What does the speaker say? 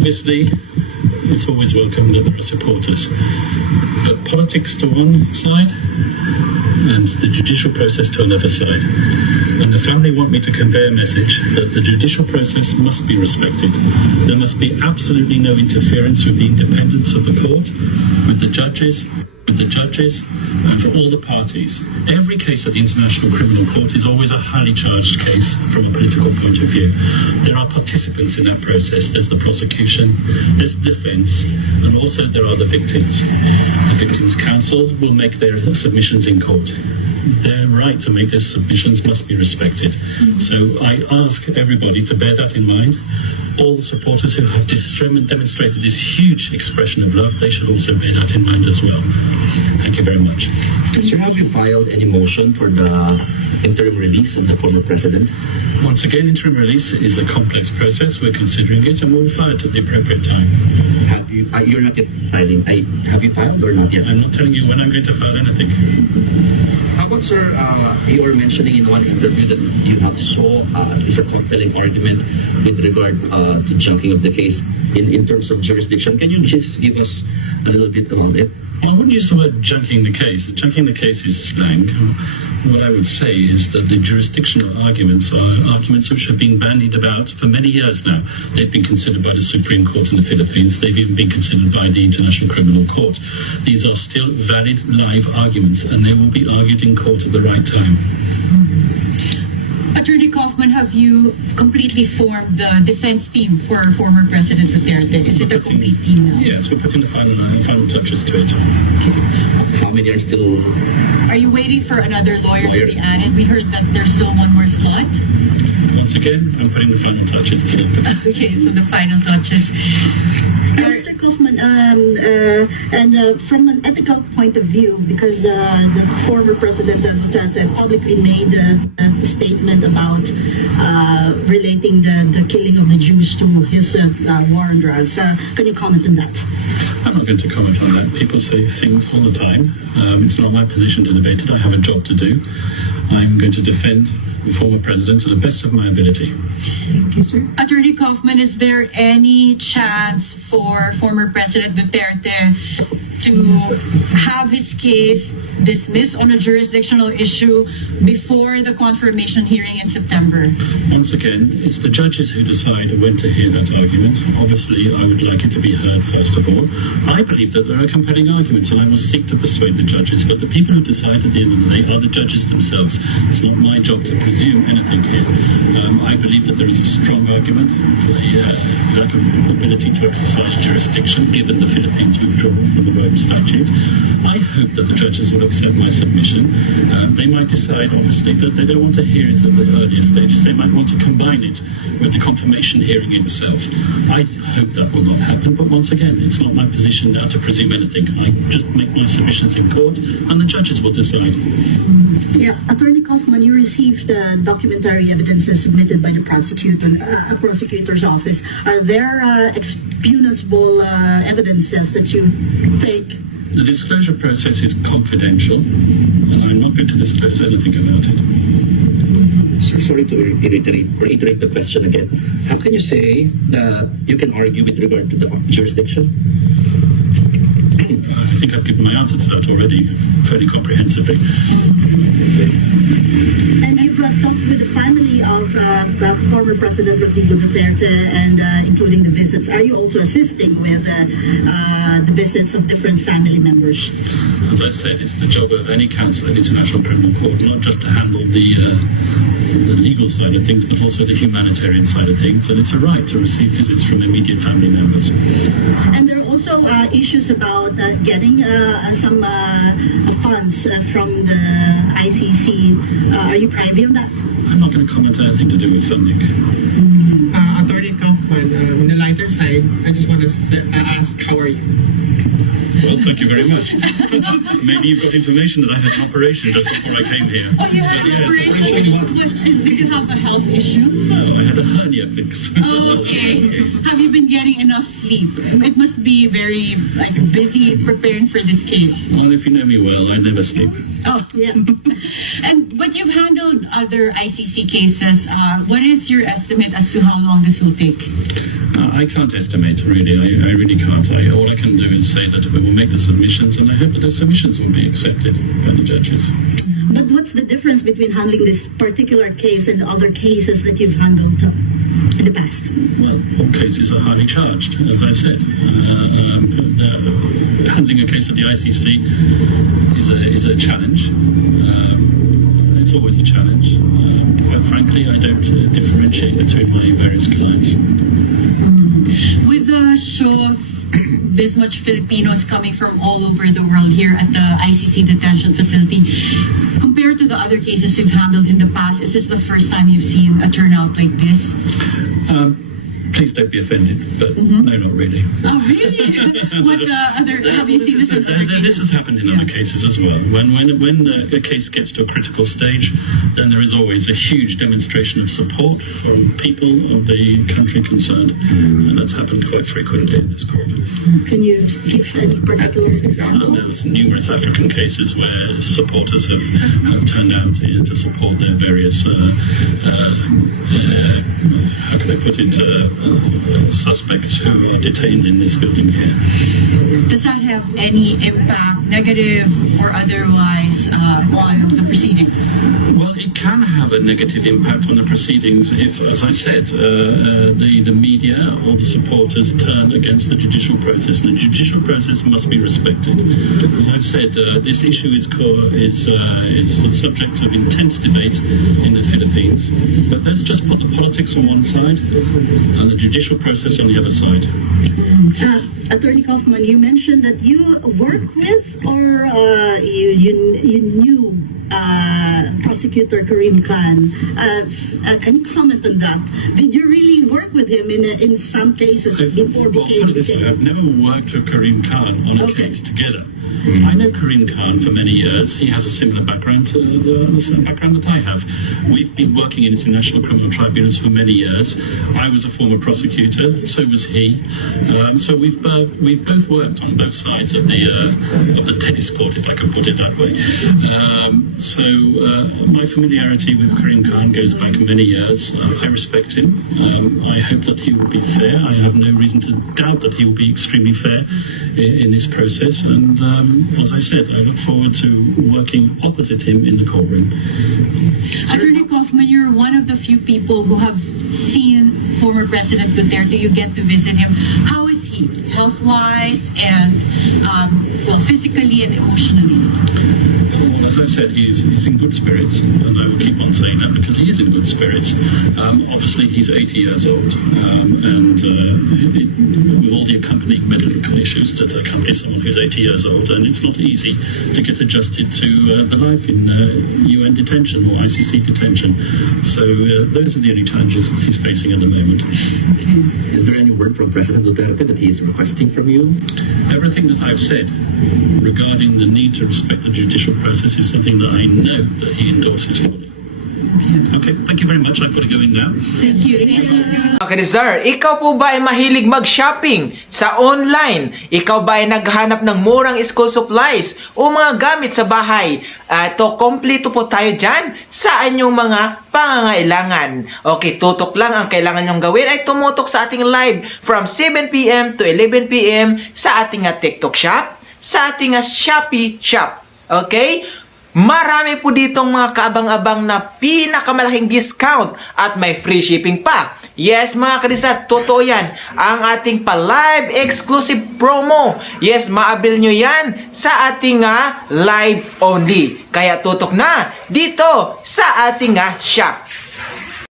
Obviously, it's always welcome that there are supporters, but politics to one side and the judicial process to another side. And the family want me to convey a message that the judicial process must be respected. There must be absolutely no interference with the independence of the court, with the judges, and for all the parties. Every case at the International Criminal Court is always a highly charged case from a political point of view. There are participants in that process. There's the prosecution, there's the defense, and also there are the victims. The victims' counsels will make their submissions in court. Their right to make their submissions must be respected. So I ask everybody to bear that in mind. All the supporters who have demonstrated this huge expression of love, they should also bear that in mind as well. Thank you very much. Sir, have you filed any motion for the interim release of the former president? Once again, interim release is a complex process. We're considering it and we'll file it at the appropriate time. Have you? You're not yet filing. Have you filed or not yet? I'm not telling you when I'm going to file anything. How about, sir, you were mentioning in one interview that you have saw at least a compelling argument with regard to junking of the case in terms of jurisdiction. Can you just give us a little bit about it? I wouldn't use the word junking the case. Junking the case is slang. What I would say is that the jurisdictional arguments are arguments which have been bandied about for many years now. They've been considered by the Supreme Court in the Philippines. They've even been considered by the International Criminal Court. These are still valid, live arguments, and they will be argued in court at the right time. Attorney Kaufman, have you completely formed the defense team for former President Duterte? Is it a complete team now? Yes, we're putting the final touches to it. How many are still? Are you waiting for another lawyer to be added? We heard that there's still one more slot. Once again, I'm putting the final touches to it. Okay, so the final touches. Mr. Kaufman, and from an ethical point of view, because the former president of Duterte publicly made a statement about relating the killing of the Jews to his war on drugs. Can you comment on that? I'm not going to comment on that. People say things all the time. It's not my position to debate it. I have a job to do. I'm going to defend the former president to the best of my ability. Thank you, sir. Attorney Kaufman, is there any chance for former President Duterte to have his case dismissed on a jurisdictional issue before the confirmation hearing in September? Once again, it's the judges who decide when to hear that argument. Obviously, I would like it to be heard first of all. I believe that there are compelling arguments and I will seek to persuade the judges, but the people who decide at the end of the day are the judges themselves. It's not my job to presume anything here. I believe that there is a strong argument for the lack of ability to exercise jurisdiction given the Philippines' withdrawal from the Rome Statute. I hope that the judges will accept my submission. They might decide, obviously, that they don't want to hear it at the earlier stages. They might want to combine it with the confirmation hearing itself. I hope that will not happen, but once again, it's not my position now to presume anything. I just make my submissions in court, and the judges will decide. Yeah, Attorney Kaufman, you received documentary evidences submitted by the prosecutor's office. Are there expunable evidences that you take? The disclosure process is confidential, and I'm not going to disclose anything about it. Sir, sorry to reiterate the question again. How can you say that you can argue with regard to the jurisdiction? I think I've given my answer to that already, fairly comprehensively. And you've talked with the family of former President Rodrigo Duterte and including the visits. Are you also assisting with the visits of different family members? As I said, it's the job of any counsel at the International Criminal Court, not just to handle the legal side of things, but also the humanitarian side of things. And it's a right to receive visits from immediate family members. And there are also issues about getting some funds from the ICC. Are you privy on that? I'm not going to comment on anything to do with funding. Attorney Kaufman, on the lighter side, I just want to ask, how are you? Well, thank you very much. Maybe you've got information that I had an operation just before I came here. Oh, you had an operation? Did you have a health issue? No, I had a hernia fix. Oh, okay. Have you been getting enough sleep? It must be very busy preparing for this case. Well, if you know me well, I never sleep. Oh, yeah. But you've handled other ICC cases. What is your estimate as to how long this will take? I can't can't estimate, really. I really can't. All I can do is say that we will make the submissions, and I hope that the submissions will be accepted by the judges. But what's the difference between handling this particular case and other cases that you've handled in the past? Well, all cases are highly charged, as I said. Handling a case at the ICC is a challenge. It's always a challenge. But frankly, I don't differentiate between my various clients. With a show of this much Filipinos coming from all over the world here at the ICC detention facility, compared to the other cases you've handled in the past, is this the first time you've seen a turnout like this? Please don't be offended, but no, not really. Oh, really? Have you seen this in other cases? This has happened in other cases as well. When a case gets to a critical stage, then there is always a huge demonstration of support from people of the country concerned, and that's happened quite frequently in this court. Can you give any particular example? There's numerous African cases where supporters have turned out to support their various, how can I put it, suspects who are detained in this building here. Does that have any impact, negative or otherwise, on the proceedings? Well, it can have a negative impact on the proceedings if, as I said, the media or the supporters turn against the judicial process. And the judicial process must be respected. As I've said, this issue is the subject of intense debate in the Philippines. But let's just put the politics on one side and the judicial process on the other side. Attorney Kaufman, you mentioned that you work with or you knew prosecutor Karim Khan. Can you comment on that? Did you really work with him in some cases before became? Put it this way, I've never worked with Karim Khan on a case together. I know Karim Khan for many years. He has a similar background to the background that I have. We've been working in international criminal tribunals for many years. I was a former prosecutor, so was he. So we've both worked on both sides of the tennis court, if I can put it that way. So my familiarity with Karim Khan goes back many years. I respect him. I hope that he will be fair. I have no reason to doubt that he will be extremely fair in this process. And as I said, I look forward to working opposite him in the courtroom. Attorney Kaufman, you're one of the few people who have seen former President Duterte. You get to visit him. How is he, health-wise and, physically and emotionally? Well, as I said, he's in good spirits, and I will keep on saying that because he is in good spirits. Obviously, he's 80 years old, and with all the accompanying medical issues that accompany someone who's 80 years old, and it's not easy to get adjusted to the life in UN detention or ICC detention. So those are the only challenges that he's facing at the moment. Is there any word from President Duterte that he is requesting from you? Everything that I've said regarding the need to respect the judicial process is something that I know that he endorses fully. Okay, thank you very much. I've got to go in now. Thank you. Okay, sir, ikaw po ba ay mahilig mag-shopping sa online? Ikaw ba ay naghanap ng murang school supplies o mga gamit sa bahay? Kompleto po tayo dyan sa inyong mga pangangailangan. Okay, tutok lang ang kailangan nyong gawin ay tumutok sa ating live from 7 p.m. to 11 p.m. sa ating TikTok shop, sa ating Shopee shop. Okay? Marami po ditong mga kaabang-abang na pinakamalaking discount at may free shipping pa. Yes, mga kadisar, totoo yan. Ang ating pa-live exclusive promo. Yes, maabil nyo yan sa ating live only. Kaya tutok na dito sa ating shop.